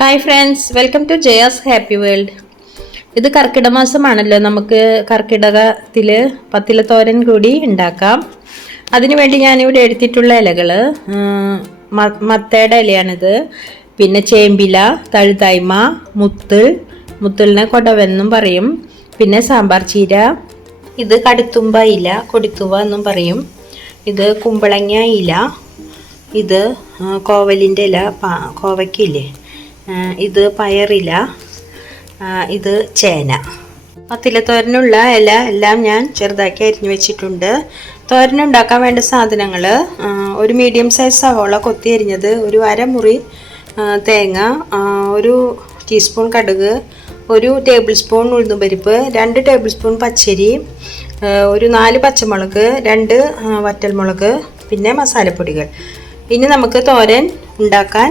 Hi friends welcome to Jayas happy world ഇത് കർക്കിടക മാസമാണല്ലോ. നമുക്ക് കർക്കിടകത്തിൽ പത്തില തോരൻ കൂടി ഉണ്ടാക്കാം. അതിനുവേണ്ടി ഞാനിവിടെ എടുത്തിട്ടുള്ള ഇലകൾ മത്തയുടെ ഇലയാണിത്. പിന്നെ ചേമ്പില തഴുതായ്മ മുത്ത് മുത്തലിനെ കൊടവെന്നും പറയും. പിന്നെ സാമ്പാർ ചീര ഇത് കടുത്തുമ്പ ഇല കൊടിത്തുവ എന്നും പറയും. ഇത് കുമ്പളങ്ങ ഇല ഇത് കോവലിന്റെ ഇല കോവയ്ക്കില്ലേ ഇത് പയറില ഇത് ചേന. പത്തിലത്തോരനുള്ള ഇല എല്ലാം ഞാൻ ചെറുതാക്കി അരിഞ്ഞു വെച്ചിട്ടുണ്ട്. തോരനുണ്ടാക്കാൻ വേണ്ട സാധനങ്ങൾ ഒരു മീഡിയം സൈസ് സവോള കൊത്തി അരിഞ്ഞത് ഒരു അരമുറി തേങ്ങ ഒരു ടീസ്പൂൺ കടുക് ഒരു ടേബിൾ സ്പൂൺ ഉഴുന്നുപരിപ്പ് രണ്ട് ടേബിൾ സ്പൂൺ പച്ചരി ഒരു നാല് പച്ചമുളക് രണ്ട് വറ്റൽമുളക് പിന്നെ മസാലപ്പൊടികൾ. ഇനി നമുക്ക് തോരൻ ഉണ്ടാക്കാൻ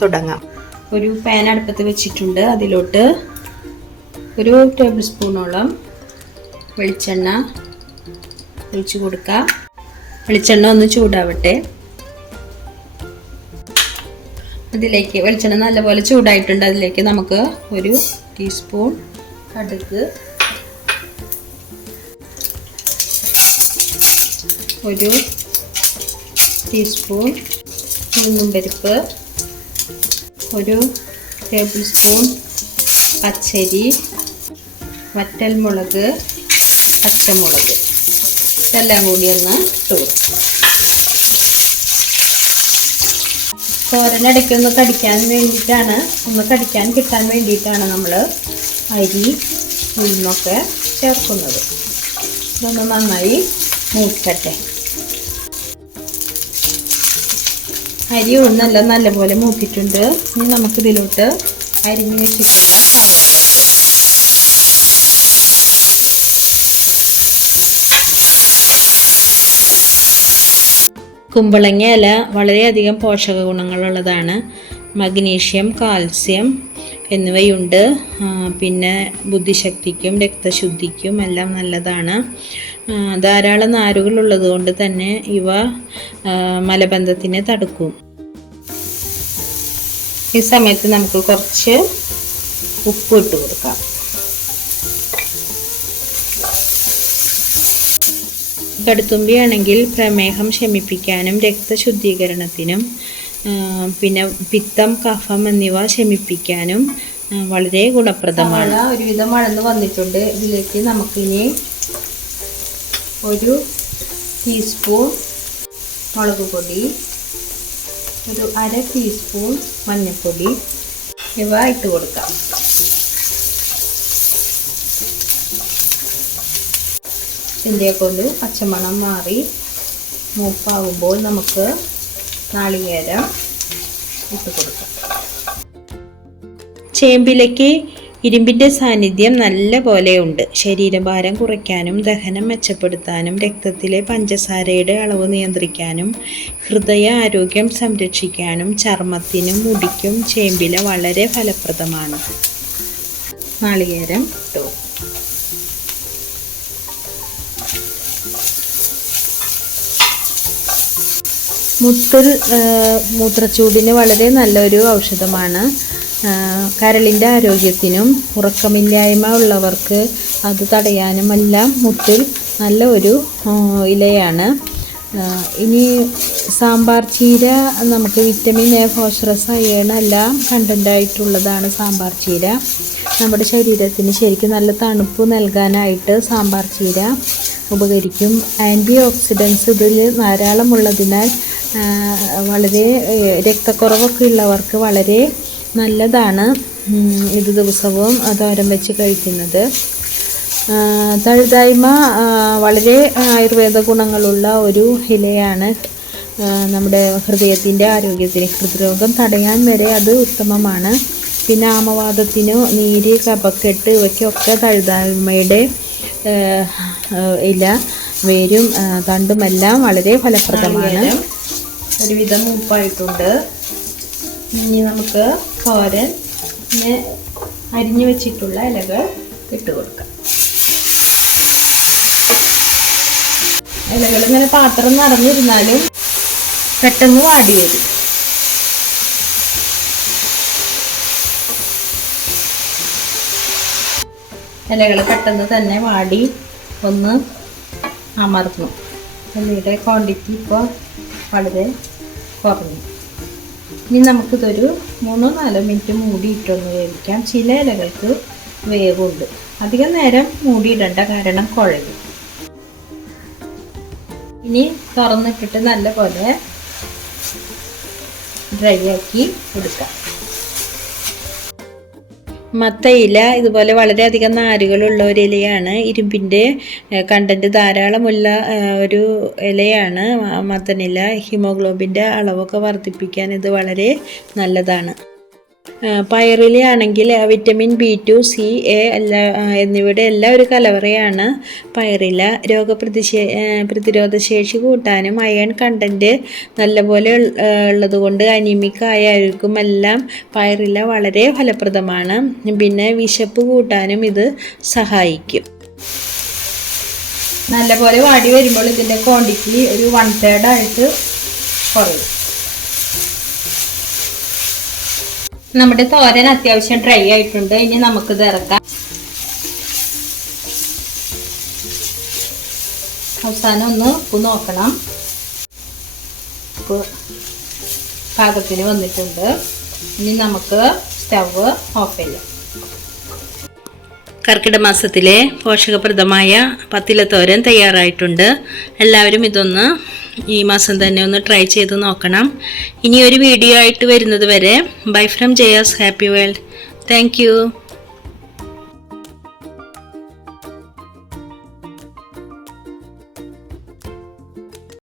തുടങ്ങാം. ഒരു പാൻ അടുപ്പത്ത് വെച്ചിട്ടുണ്ട്. അതിലോട്ട് ഒരു ടേബിൾ സ്പൂണോളം വെളിച്ചെണ്ണ ഒഴിച്ച് കൊടുക്കുക വെളിച്ചെണ്ണ ഒന്ന് ചൂടാവട്ടെ. അതിലേക്ക് വെളിച്ചെണ്ണ നല്ലപോലെ ചൂടായിട്ടുണ്ട്. അതിലേക്ക് നമുക്ക് ഒരു ടീസ്പൂൺ കടുക് ഒരു ടീസ്പൂൺ ഉഴുന്നും പരിപ്പ് ഒരു ടേബിൾ സ്പൂൺ പച്ചരി വറ്റൽമുളക് പച്ചമുളക്. ഇതെല്ലാം കൂടി ഒന്ന് ഇട്ട് തോരനിടയ്ക്ക് ഒന്ന് കടിക്കാൻ വേണ്ടിയിട്ടാണ് ഒന്ന് കടിക്കാൻ കിട്ടാൻ വേണ്ടിയിട്ടാണ് നമ്മൾ അരി ഉഴുന്നൊക്കെ ചേർക്കുന്നത്. ഇതൊന്ന് നന്നായി മൂക്കട്ടെ. അരി ഒന്നല്ല നല്ലപോലെ മൂക്കിയിട്ടുണ്ട് ഇനി നമുക്കിതിലോട്ട് അരിഞ്ഞു വെച്ചിട്ടുള്ള സവാള കുമ്പളങ്ങ ഇല വളരെയധികം പോഷക ഗുണങ്ങളുള്ളതാണ് മഗ്നീഷ്യം കാൽസ്യം എന്നിവയുണ്ട്. പിന്നെ ബുദ്ധിശക്തിക്കും രക്തശുദ്ധിക്കും എല്ലാം നല്ലതാണ്. ധാരാളം നാരുകൾ ഉള്ളതുകൊണ്ട് തന്നെ ഇവ മലബന്ധത്തിനെ തടുക്കും. ഈ സമയത്ത് നമുക്ക് കുറച്ച് ഉപ്പ് ഇട്ട് കൊടുക്കാം. കടുത്തുമ്പിയാണെങ്കിൽ പ്രമേഹം ശമിപ്പിക്കാനും രക്തശുദ്ധീകരണത്തിനും പിന്നെ പിത്തം കഫം എന്നിവ ശമിപ്പിക്കാനും വളരെ ഗുണപ്രദമാണ്. ഒരുവിധം വളർന്നു വന്നിട്ടുണ്ട്. ഇതിലേക്ക് നമുക്കിനി ഒരു ടീസ്പൂൺ മുളക് പൊടി ഒരു അര ടീസ്പൂൺ മഞ്ഞൾപ്പൊടി ഇവ ഇട്ട് കൊടുക്കാം. ഇതിന്റെ കൊണ്ട് പച്ചമണം മാറി മൂപ്പാകുമ്പോൾ നമുക്ക് നാളികേരം ഇട്ട് കൊടുക്കാം. ചേമ്പിലയ്ക്ക് ഇരുമ്പിന്റെ സാന്നിധ്യം നല്ല പോലെയുണ്ട് ശരീരഭാരം കുറയ്ക്കാനും ദഹനം മെച്ചപ്പെടുത്താനും രക്തത്തിലെ പഞ്ചസാരയുടെ അളവ് നിയന്ത്രിക്കാനും ഹൃദയ ആരോഗ്യം സംരക്ഷിക്കാനും ചർമ്മത്തിനും മുടിക്കും ചേമ്പില വളരെ ഫലപ്രദമാണ്. നാളികേരം ഇട്ടു. മുത്തൽ മൂത്രച്ചൂടിന് വളരെ നല്ലൊരു ഔഷധമാണ്. കരളിന്റെ ആരോഗ്യത്തിനും ഉറക്കമില്ലായ്മ ഉള്ളവർക്ക് അത് തടയാനുമെല്ലാം മുത്തിൽ നല്ല ഒരു ഇലയാണ്. ഇനി സാമ്പാർ ചീര നമുക്ക് വിറ്റമിൻ എ ഫോസ്ഫറസ് അയേൺ എല്ലാം കണ്ടന്റായിട്ടുള്ളതാണ് സാമ്പാർ ചീര. നമ്മുടെ ശരീരത്തിന് ശരിക്കും നല്ല തണുപ്പ് നൽകാനായിട്ട് സാമ്പാർ ചീര ഉപകരിക്കും. ആന്റി ഓക്സിഡൻസ് ഇതിൽ ധാരാളമുള്ളതിനാൽ വളരെ രക്തക്കുറവൊക്കെ ഉള്ളവർക്ക് വളരെ നല്ലതാണ് ഇത് ദിവസവും തോരൻ വെച്ച് കഴിക്കുന്നത്. തഴുതായ്മ വളരെ ആയുർവേദ ഗുണങ്ങളുള്ള ഒരു ഇലയാണ്. നമ്മുടെ ഹൃദയത്തിന്റെ ആരോഗ്യത്തിന് ഹൃദ്രോഗം തടയാൻ വരെ അത് ഉത്തമമാണ്. പിന്നെ ആമവാദത്തിനു നീര് കപക്കെട്ട് ഇവയ്ക്കൊക്കെ തഴുതായ്മയുടെ ഇല വേരും തണ്ടുമെല്ലാം വളരെ ഫലപ്രദമാണ്. ഒരുവിധം ഉപ്പായിട്ടുണ്ട്. ഇനി നമുക്ക് തോരൻ പിന്നെ അരിഞ്ഞു വെച്ചിട്ടുള്ള ഇലകൾ ഇട്ട് കൊടുക്കാം. ഇലകൾ ഇങ്ങനെ പാത്രം നിറഞ്ഞിരുന്നാലും പെട്ടെന്ന് വാടി വരും. ഇലകൾ പെട്ടെന്ന് തന്നെ വാടി ഒന്ന് അമർന്നു. എന്നിട്ട് ക്വാണ്ടിറ്റി ഇപ്പോൾ വളരെ കുറഞ്ഞു ഇനി നമുക്കിതൊരു മൂന്നോ നാലോ മിനിറ്റ് മൂടിയിട്ടൊന്ന് വേവിക്കാം. ചില ഇലകൾക്ക് വേവുണ്ട്. അധികം നേരം മൂടിയിടണ്ട കാരണം കുഴയും ഇനി തുറന്നിട്ടിട്ട് നല്ല പോലെ ഡ്രൈ ആക്കി എടുക്കാം. മത്തയില ഇതുപോലെ വളരെയധികം നാരുകളുള്ള ഒരു ഇലയാണ്. ഇരുമ്പിന്റെ കണ്ടന്റ് ധാരാളമുള്ള ഒരു ഇലയാണ്. മത്തനില ഹിമോഗ്ലോബിന്റെ അളവൊക്കെ വർദ്ധിപ്പിക്കാൻ ഇത് വളരെ നല്ലതാണ്. ഏഹ്, പയറിലയാണെങ്കിൽ vitamin B two C A എല്ലാ എന്നിവയുടെ എല്ലാ ഒരു കലവറയാണ് പയറില. പ്രതിരോധ പ്രതിരോധശേഷി കൂട്ടാനും അയൺ കണ്ടന്റ് നല്ലപോലെ ഉള്ളതുകൊണ്ട് അനീമിക് ആയവർക്കും എല്ലാം പയറില വളരെ ഫലപ്രദമാണ്. പിന്നെ വിശപ്പ് കൂട്ടാനും ഇത് സഹായിക്കും. നല്ലപോലെ വാടി വരുമ്പോൾ ഇതിന്റെ ക്വാണ്ടിറ്റി ഒരു വൺ തേർഡ് ആയിട്ട് കുറയും. നമ്മുടെ തോരൻ അത്യാവശ്യം ഡ്രൈ ആയിട്ടുണ്ട്. ഇനി നമുക്ക് ഇറക്കാം. അവസാനം ഒന്ന് ഉപ്പ് നോക്കണം. ഉപ്പ് പാകത്തിന് വന്നിട്ടുണ്ട്. ഇനി നമുക്ക് സ്റ്റവ് ഓഫ് ചെയ്യാം. കർക്കിട മാസത്തിലെ പോഷകപ്രദമായ പത്തിലത്തോരൻ തയ്യാറായിട്ടുണ്ട്. എല്ലാവരും ഇതൊന്ന് ഈ മാസം തന്നെ ഒന്ന് ട്രൈ ചെയ്ത് നോക്കണം. ഇനി ഒരു വീഡിയോ ആയിട്ട് വരുന്നത് വരെ bye from Jayas happy world thank